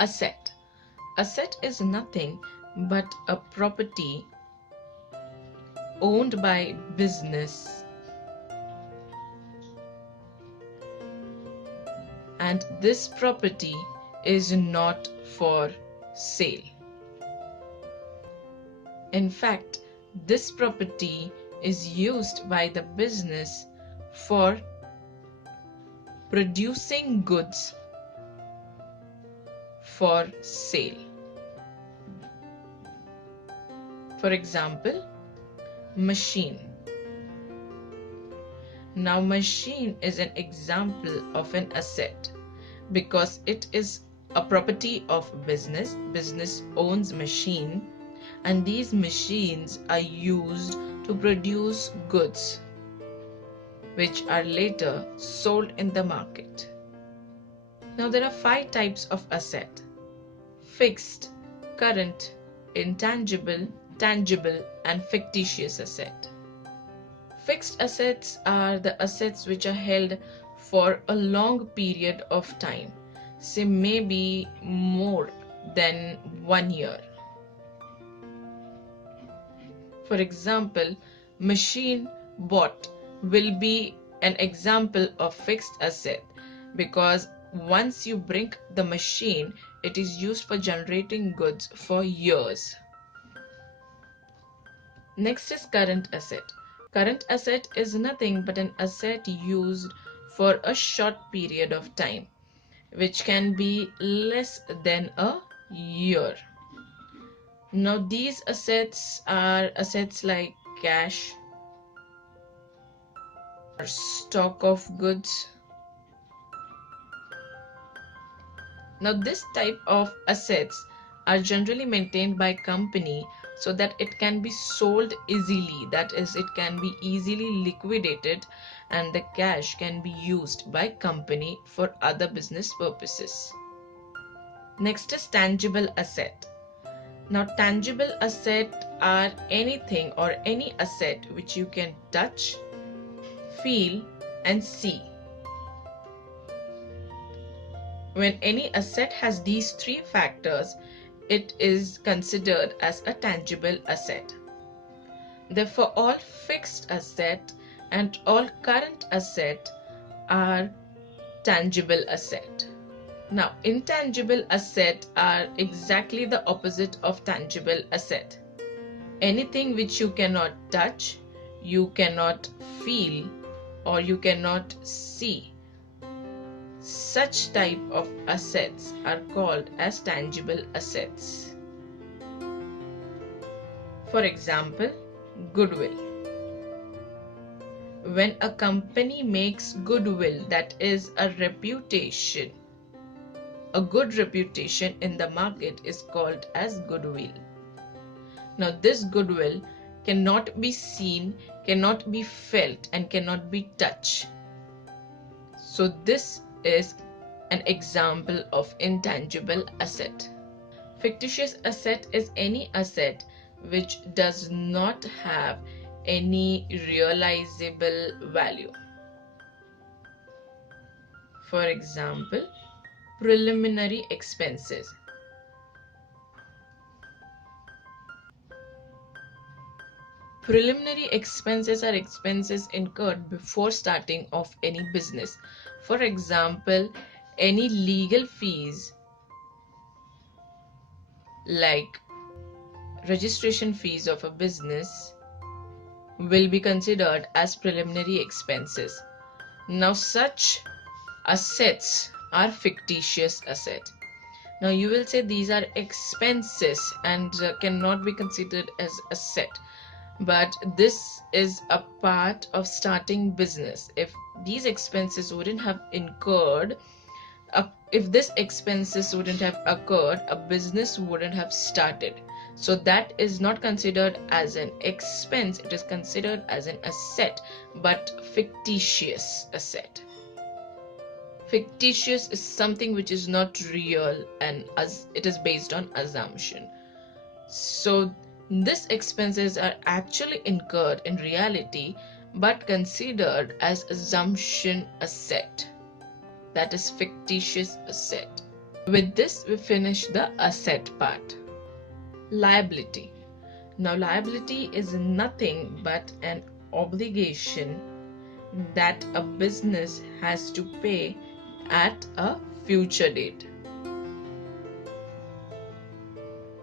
Asset. Asset is nothing but a property owned by business, and this property is not for sale. In fact, this property is used by the business for producing goods for sale. For example, machine. Now, machine is an example of an asset because it is a property of business. Business owns machine, and these machines are used to produce goods which are later sold in the market. Now, there are 5 types of asset: fixed, current, intangible, tangible, and fictitious asset. Fixed assets are the assets which are held for a long period of time, say maybe more than 1 year. For example, machine bought will be an example of fixed asset because once you bring the machine, it is used for generating goods for years. Next is current asset. Current asset is nothing but an asset used for a short period of time, which can be less than a year. Now, these assets are assets like cash or stock of goods. Now, this type of assets are generally maintained by company so that it can be sold easily, that is, it can be easily liquidated, and the cash can be used by company for other business purposes. Next is tangible asset. Now, tangible asset are anything or any asset which you can touch, feel, and see. When any asset has these 3 factors, it is considered as a tangible asset. Therefore, all fixed asset and all current asset are tangible asset. Now, intangible asset are exactly the opposite of tangible asset. Anything which you cannot touch, you cannot feel, or you cannot see, such type of assets are called as tangible assets. For example, goodwill. When a company makes goodwill, that is a reputation, a good reputation in the market is called as goodwill. Now, this goodwill cannot be seen, cannot be felt, and cannot be touched. So this is an example of intangible asset. Fictitious asset is any asset which does not have any realizable value. For example, preliminary expenses. Preliminary expenses are expenses incurred before starting of any business. For example, any legal fees like registration fees of a business will be considered as preliminary expenses. Now, such assets are fictitious assets. Now, you will say these are expenses and cannot be considered as asset. But this is a part of starting business. If these expenses wouldn't have incurred, if this expenses wouldn't have occurred, a business wouldn't have started. So that is not considered as an expense, it is considered as an asset, but fictitious asset. Fictitious is something which is not real and as it is based on assumption. So these expenses are actually incurred in reality but considered as assumption asset. That is fictitious asset. With this, we finish the asset part. Liability. Now, liability is nothing but an obligation that a business has to pay at a future date.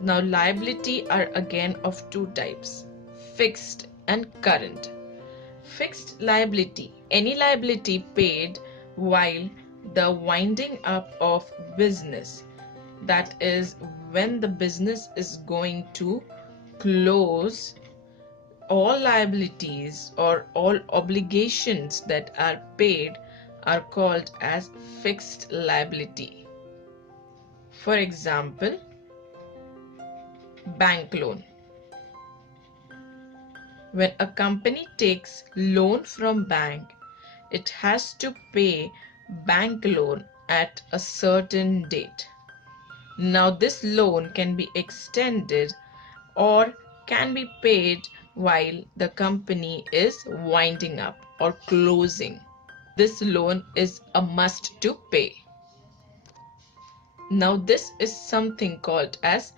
Now, liability are again of two types, fixed and current. Fixed liability, any liability paid while the winding up of business, that is when the business is going to close. All liabilities or all obligations that are paid are called as fixed liability. For example, bank loan. When a company takes loan from bank, it has to pay bank loan at a certain date. Now this loan can be extended or can be paid while the company is winding up or closing. This loan is a must to pay. Now this is something called as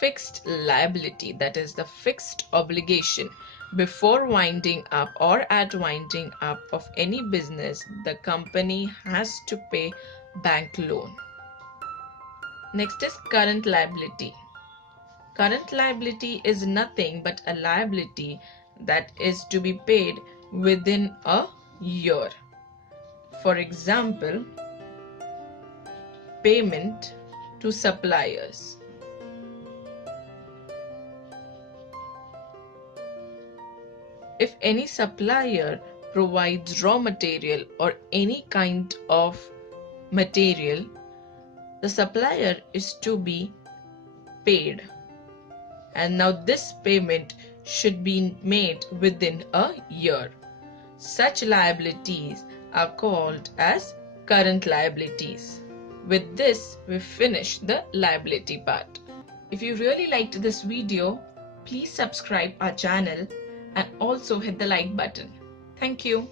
fixed liability, that is the fixed obligation. Before winding up or at winding up of any business, the company has to pay bank loan. Next is current liability. Current liability is nothing but a liability that is to be paid within a year. For example, payment to suppliers. If any supplier provides raw material or any kind of material, the supplier is to be paid. And now this payment should be made within a year. Such liabilities are called as current liabilities. With this, we finish the liability part. If you really liked this video, please subscribe our channel and also hit the like button. Thank you.